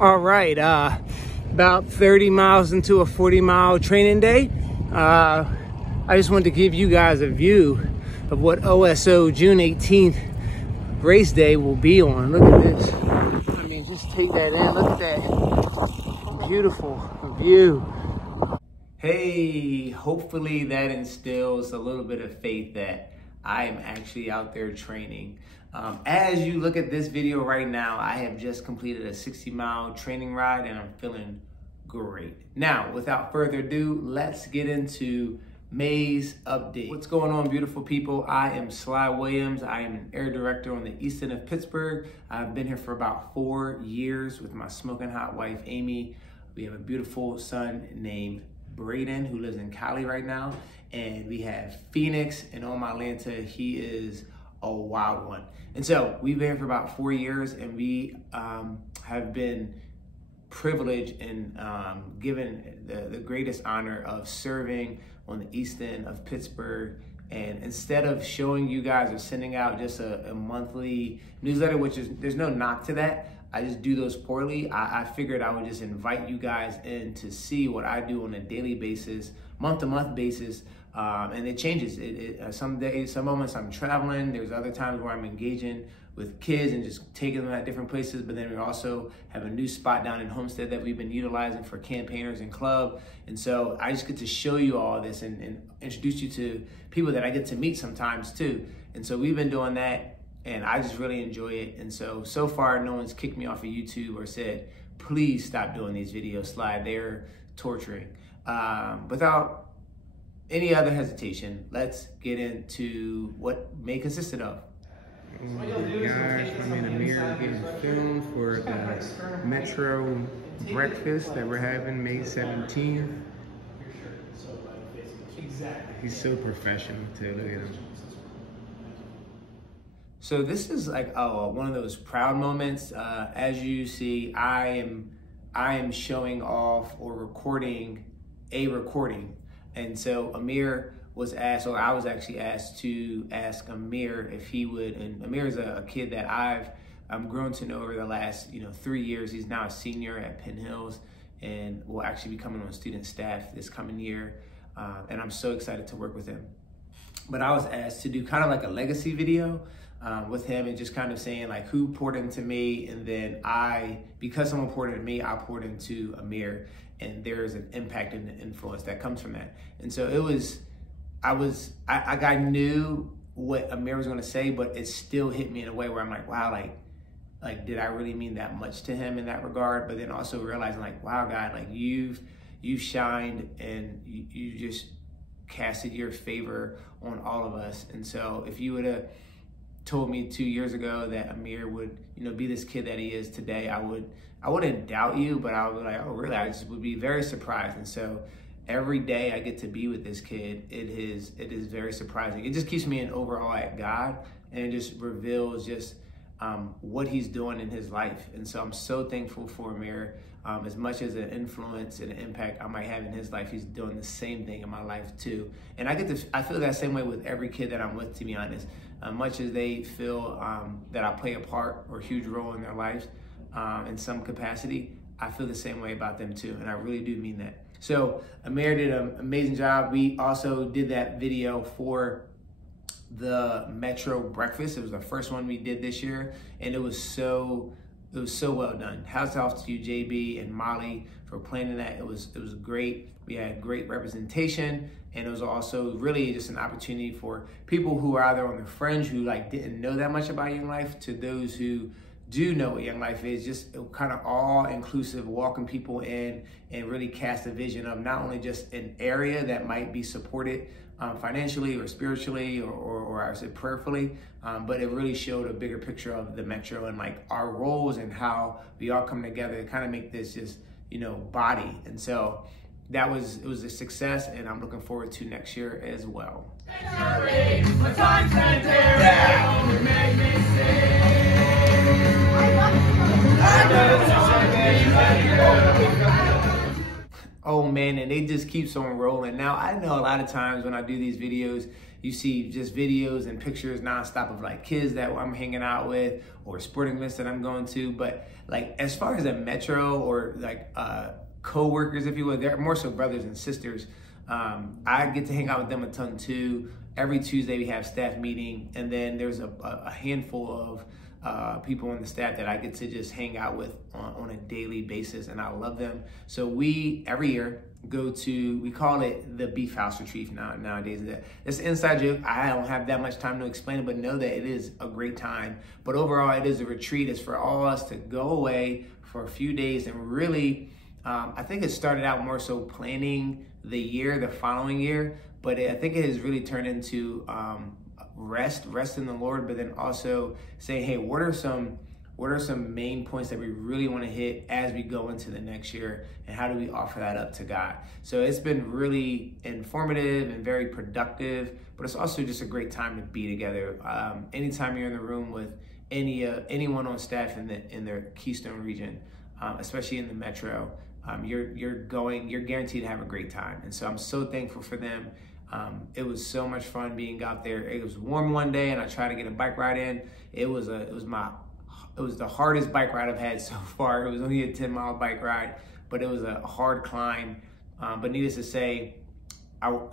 All right, about 30 miles into a 40-mile training day. I just wanted to give you guys a view of what OSO June 18th race day will be on. Look at this. I mean, just take that in. Look at that beautiful view. Hey, hopefully that instills a little bit of faith that I am actually out there training. As you look at this video right now, I have just completed a 60-mile training ride and I'm feeling great. Now, without further ado, let's get into May's update. What's going on, beautiful people? I am Sly Williams. I am an air director on the east end of Pittsburgh. I've been here for about 4 years with my smoking hot wife, Amy. We have a beautiful son named Braden who lives in Cali right now. And we have Phoenix, and on my Atlanta, he is a wild one. And so we've been here for about 4 years, and we have been privileged and given the greatest honor of serving on the east end of Pittsburgh. And instead of showing you guys or sending out just a monthly newsletter, which is, there's no knock to that, I just do those poorly. I figured I would just invite you guys in to see what I do on a daily basis, month-to-month basis. And it changes. Some days, some moments I'm traveling. There's other times where I'm engaging with kids and just taking them at different places. But then we also have a new spot down in Homestead that we've been utilizing for campaigners and club. And so I just get to show you all this and introduce you to people that I get to meet sometimes too. And so we've been doing that and I just really enjoy it. And so far, no one's kicked me off of YouTube or said, please stop doing these videos, Sly. They're torturing. Without any other hesitation, let's get into what May consisted of. Guys, I'm in the mirror getting filmed for the Metro breakfast that we're having May 17th. He's so professional too, look at him. So this is like one of those proud moments. As you see, I am showing off or recording a recording. And so Amir was asked, or I was actually asked to ask Amir if he would, and Amir is a kid that I've grown to know over the last 3 years. He's now a senior at Penn Hills and will actually be coming on student staff this coming year. And I'm so excited to work with him. But I was asked to do kind of like a legacy video with him and just kind of saying like who poured into me, and then because someone poured into me, I poured into Amir. And there's an impact and an influence that comes from that. And so it was, I knew what Amir was gonna say, but it still hit me in a way where I'm like, wow, like did I really mean that much to him in that regard? But then also realizing like, wow, God, like you've shined and you just casted your favor on all of us. And so if you would have told me 2 years ago that Amir would, be this kid that he is today, I wouldn't doubt you, but I would be like, oh really? I just would be very surprised. And so every day I get to be with this kid, it is very surprising. It just keeps me in overall at God, and it just reveals just what he's doing in his life. And so I'm so thankful for Amir. As much as an influence and an impact I might have in his life, he's doing the same thing in my life too. And I feel that same way with every kid that I'm with, to be honest. Much as they feel that I play a part or a huge role in their lives in some capacity, I feel the same way about them too. And I really do mean that. So Amir did an amazing job. We also did that video for the Metro breakfast. It was the first one we did this year, and it was so well done. Hats off to you, JB and Molly, for planning that. It was great. We had great representation, and it was also really just an opportunity for people who are either on the fringe who didn't know that much about Young Life to those who do know what Young Life is, just kind of all-inclusive, welcome people in and really cast a vision of not only just an area that might be supported financially or spiritually or I said prayerfully, but it really showed a bigger picture of the Metro and our roles and how we all come together to kind of make this just, body. And so it was a success, and I'm looking forward to next year as well. Oh man, and it just keeps on rolling. Now, I know a lot of times when I do these videos, you see just videos and pictures nonstop of like kids that I'm hanging out with or sporting events that I'm going to. But like as far as a metro or like co-workers, if you will, they're more so brothers and sisters. I get to hang out with them a ton too. Every Tuesday we have staff meeting, and then there's a handful of people on the staff that I get to just hang out with on a daily basis, and I love them. So we, every year, go to, we call it the Beef House Retreat nowadays. It's an inside joke. I don't have that much time to explain it, but know that it is a great time. But overall, it is a retreat. It's for all of us to go away for a few days and really, I think it started out more so planning the following year, but I think it has really turned into rest in the Lord, but then also say, hey, what are some main points that we really want to hit as we go into the next year, and how do we offer that up to God? So it's been really informative and very productive, but it's also just a great time to be together. Anytime you're in the room with anyone on staff in their Keystone region, especially in the metro, you're guaranteed to have a great time. And so I'm so thankful for them. It was so much fun being out there. It was warm one day and I tried to get a bike ride in. It was the hardest bike ride I've had so far. It was only a 10-mile bike ride, but it was a hard climb. But needless to say,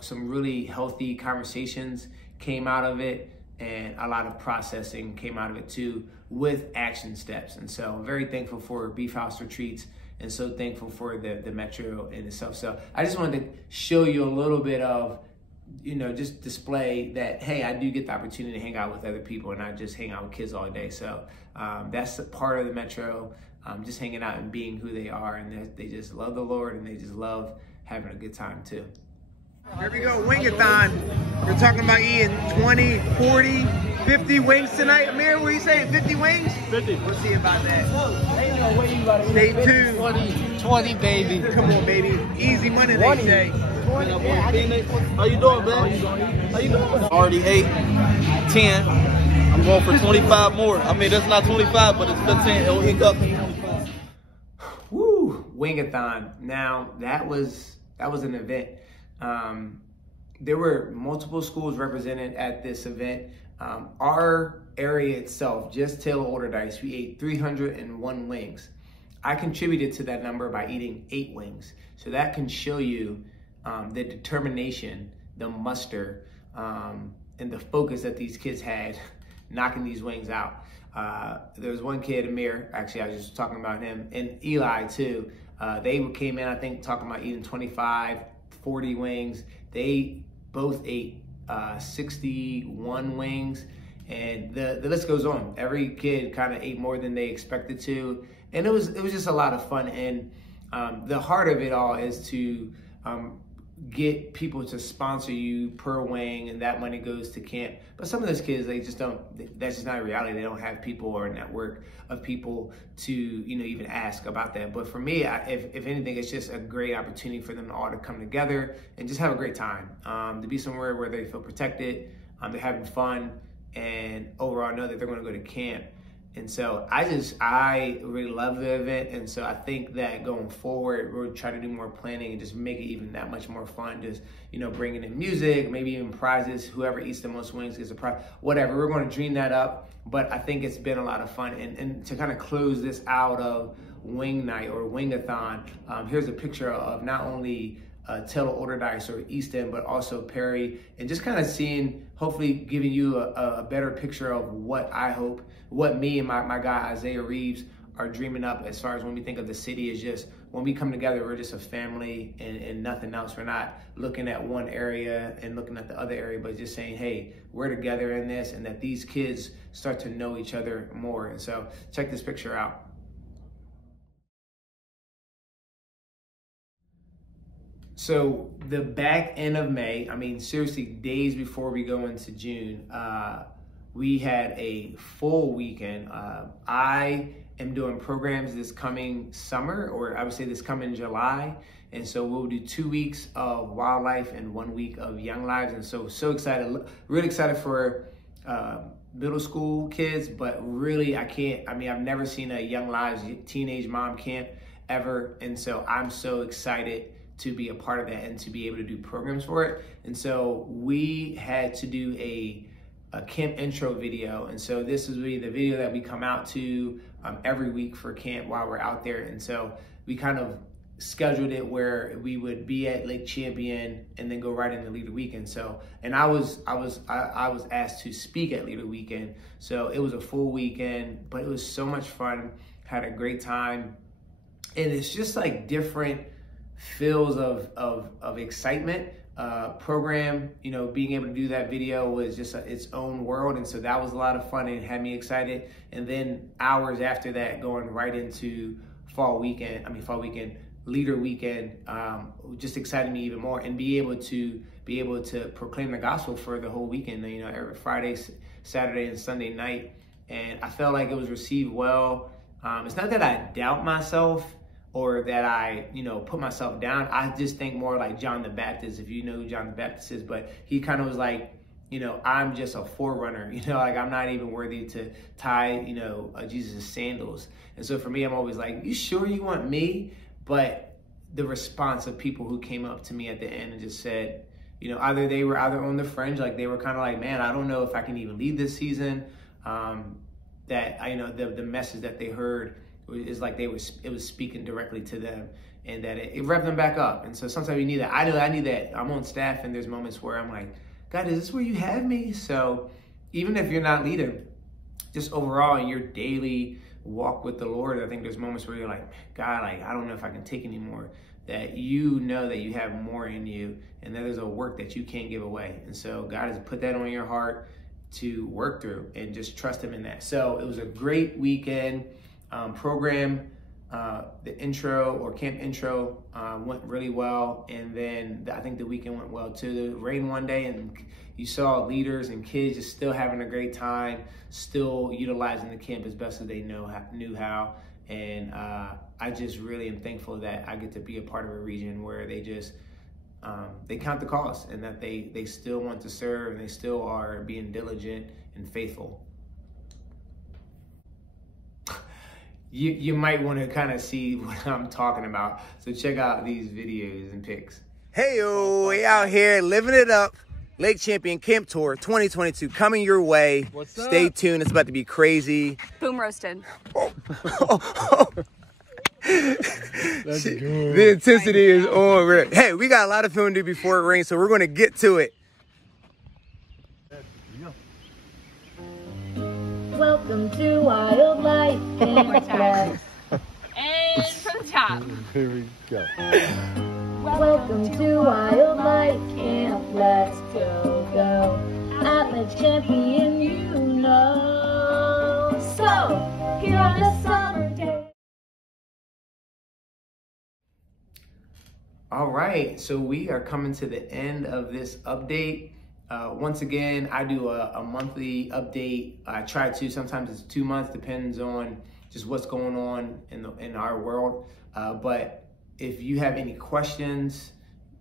some really healthy conversations came out of it, and a lot of processing came out of it too, with action steps. And so I'm very thankful for Beef House Retreats, and so thankful for the Metro in itself. So I just wanted to show you a little bit of, just display that, hey, I do get the opportunity to hang out with other people and not just hang out with kids all day. So that's a part of the Metro, just hanging out and being who they are, and they just love the Lord, and they just love having a good time too. Here we go, Wing-a-thon. We're talking about eating 20, 40, 50 wings tonight. Amir, what are you saying, 50 wings? 50. We'll see about that. Stay tuned. 20, baby. Come on, baby. Easy money, they say. How you doing, man? How you doing? Already ate 10. I'm going for 25 more. I mean, that's not 25, but it's 15. It'll ink up. Woo, Wing-a-thon. Now, that was an event. There were multiple schools represented at this event. Our area itself, just Taylor Olderdice, we ate 301 wings. I contributed to that number by eating 8 wings. So that can show you the determination, the muster, and the focus that these kids had knocking these wings out. There was one kid, Amir, actually I was just talking about him, and Eli too. They came in, I think, talking about eating 25, 40 wings. They both ate 61 wings, and the list goes on. Every kid kind of ate more than they expected to, and it was just a lot of fun. And the heart of it all is to get people to sponsor you per wing, and that money goes to camp. But some of those kids, they just don't, that's just not a reality. They don't have people or a network of people to, even ask about that. But for me, if anything, it's just a great opportunity for them all to come together and just have a great time, to be somewhere where they feel protected, they're having fun, and overall know that they're going to go to camp. And so I really love the event. And so I think that going forward, we'll try to do more planning and just make it even that much more fun. Just, bringing in music, maybe even prizes. Whoever eats the most wings gets a prize, whatever. We're going to dream that up. But I think it's been a lot of fun. And to kind of close this out of Wing Night or Wing-a-thon, here's a picture of not only Taylor Olderdice or East End, but also Perry, and just kind of seeing, hopefully giving you a better picture of what me and my guy Isaiah Reeves are dreaming up as far as when we think of the city. Is just when we come together, we're just a family and nothing else. We're not looking at one area and looking at the other area, but just saying, hey, we're together in this, and that these kids start to know each other more. And so check this picture out. So the back end of May, seriously, days before we go into June, we had a full weekend. I am doing programs this coming summer, or I would say this coming July. And so we'll do 2 weeks of wildlife and 1 week of young lives. And so excited, really excited for middle school kids, but really I've never seen a young lives teenage mom camp ever. And so I'm so excited to be a part of that and to be able to do programs for it. And so we had to do a camp intro video. And so this is really the video that we come out to every week for camp while we're out there. And so we kind of scheduled it where we would be at Lake Champion and then go right into Leader Weekend. So, and I was asked to speak at Leader Weekend. So it was a full weekend, but it was so much fun. Had a great time. And it's just like different feels of excitement. Program, you know, being able to do that video was just its own world. And so that was a lot of fun and had me excited. And then hours after that, going right into fall weekend, Leader Weekend, just excited me even more, and be able to proclaim the gospel for the whole weekend, you know, every Friday, Saturday, and Sunday night. And I felt like it was received well. It's not that I doubt myself or that I, you know, put myself down. I just think more like John the Baptist, if you know who John the Baptist is, but he kind of was like, you know, I'm just a forerunner, you know, like I'm not even worthy to tie, you know, Jesus' sandals. And so for me, I'm always like, you sure you want me? But the response of people who came up to me at the end and just said, you know, either they were on the fringe, like they were kind of like, man, I don't know if I can even lead this season. That I, you know, the message that they heard is like it was speaking directly to them, and that it revved them back up. And so sometimes you need that. I need that. I'm on staff, and there's moments where I'm like, God, is this where you have me? So even if you're not leading, just overall in your daily walk with the Lord, I think there's moments where you're like, God, like, I don't know if I can take anymore. That you know that you have more in you, and that there's a work that you can't give away. And so God has put that on your heart to work through, and just trust him in that. So it was a great weekend. Program, the intro or camp intro went really well. And then I think the weekend went well too. It rained one day, and you saw leaders and kids just still having a great time, still utilizing the camp as best as they knew how. And I just really am thankful that I get to be a part of a region where they just, they count the cost, and that they still want to serve, and they still are being diligent and faithful. You might want to kind of see what I'm talking about. So check out these videos and pics. Hey-o, we out here living it up. Lake Champion Camp Tour 2022 coming your way. What's up? Stay tuned. It's about to be crazy. Boom roasted. Let's go. The intensity is on. Hey, we got a lot of filming to do before it rains, so we're going to get to it. Welcome to Wildlife Camp. And from the top. Here we go. Welcome to Wildlife Camp. Let's go. At Lake Champion, you know. So, here on a summer day. All right, so we are coming to the end of this update. Once again, I do a monthly update. I try to, sometimes it's 2 months, depends on just what's going on in our world. But if you have any questions,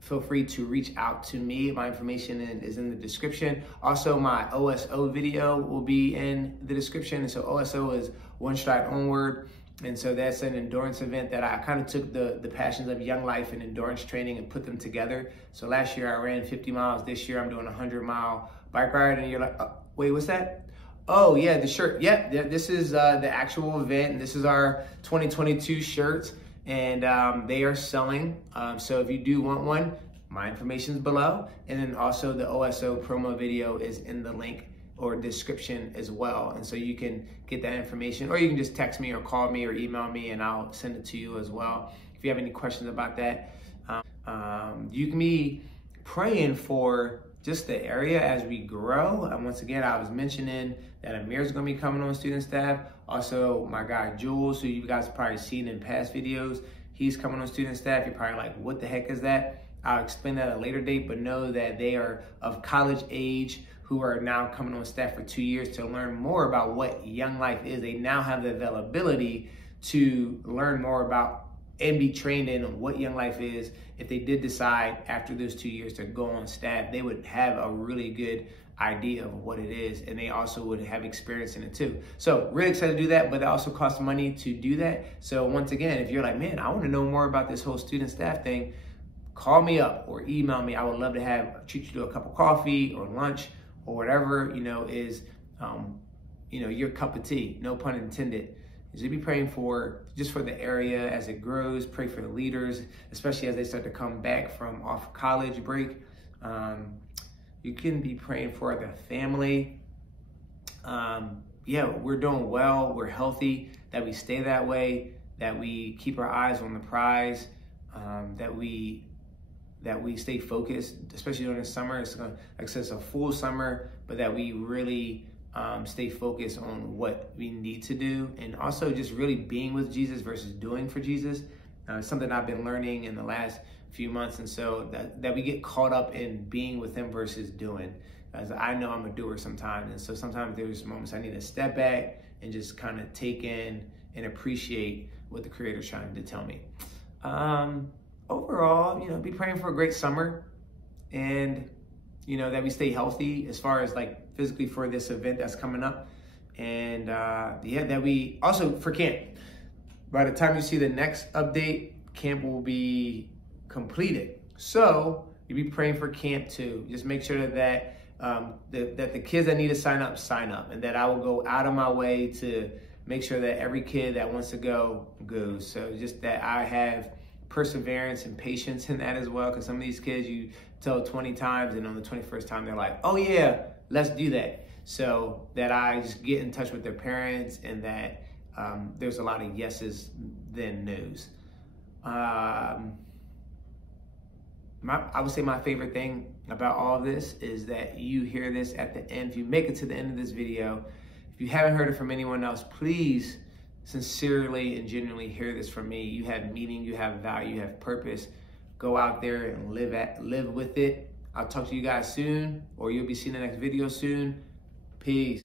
feel free to reach out to me. My information is in the description. Also, my OSO video will be in the description. And so OSO is One Stride Onward. And so that's an endurance event that I kind of took the passions of young life and endurance training and put them together. So last year I ran 50 miles. This year I'm doing a 100-mile bike ride. And you're like, oh, wait, what's that? Oh yeah, the shirt. Yeah, this is the actual event. This is our 2022 shirts, and they are selling. So if you do want one, my information is below. And then also the OSO promo video is in the link or description as well. And so you can get that information, or you can just text me or call me or email me, and I'll send it to you as well. If you have any questions about that, you can be praying for just the area as we grow. And once again, I was mentioning that Amir's gonna be coming on student staff. Also, my guy Jules, who you guys have probably seen in past videos, he's coming on student staff. You're probably like, what the heck is that? I'll explain that at a later date, but know that they are of college age, who are now coming on staff for 2 years to learn more about what Young Life is. They now have the availability to learn more about and be trained in what Young Life is. If they did decide after those 2 years to go on staff, they would have a really good idea of what it is, and they also would have experience in it too. So really excited to do that, but it also costs money to do that. So once again, if you're like, man, I want to know more about this whole student staff thing, call me up or email me. I would love to treat you to a cup of coffee or lunch or whatever, is, your cup of tea, no pun intended. Is to be praying just for the area as it grows, pray for the leaders, especially as they start to come back from off college break. You can be praying for the family. We're doing well, we're healthy, that we stay that way, that we keep our eyes on the prize, that we stay focused, especially during the summer. It's like I said, it's a full summer, but that we really stay focused on what we need to do, and also just really being with Jesus versus doing for Jesus. Something I've been learning in the last few months, and so that we get caught up in being with him versus doing. As I know I'm a doer sometimes, and so sometimes there's moments I need to step back and just kind of take in and appreciate what the Creator's trying to tell me. Overall, be praying for a great summer, and that we stay healthy as far as like physically for this event that's coming up, and that we also for camp. By the time you see the next update, camp will be completed. So you be praying for camp too. Just make sure that that the kids that need to sign up, and that I will go out of my way to make sure that every kid that wants to go goes. So just that I have perseverance and patience in that as well, because some of these kids you tell 20 times and on the 21st time they're like, oh yeah, let's do that. So that I just get in touch with their parents, and that there's a lot of yeses than no's. I would say my favorite thing about all of this is that you hear this at the end. If you make it to the end of this video, if you haven't heard it from anyone else, please sincerely and genuinely hear this from me. You have meaning, you have value, you have purpose. Go out there and live with it. I'll talk to you guys soon, or you'll be seeing the next video soon. Peace.